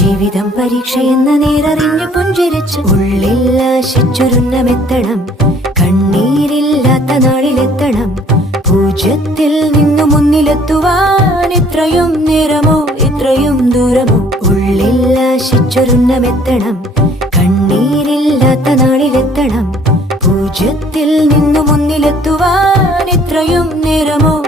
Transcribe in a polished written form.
ജീവിതം പരീക്ഷയെന്ന നേരറിഞ്ഞു പുഞ്ചിരിച്ച് ഉള്ളിൽ ആശിച്ചൊരുന്നമെത്തണം. കണ്ണീരില്ലാത്ത നാളിലെത്തണം. പൂജ്യത്തിൽ നിന്നു മുന്നിലെത്തുവാൻ ഇത്രയും നേരമോ ഇത്രയും ദൂരമോ? ഉള്ളിൽ ആശിച്ചൊരുന്നമെത്തണം. കണ്ണീരില്ലാത്ത നാളിലെത്തണം. പൂജ്യത്തിൽ നിന്നു മുന്നിലെത്തുവാൻ ഇത്രയും നേരമോ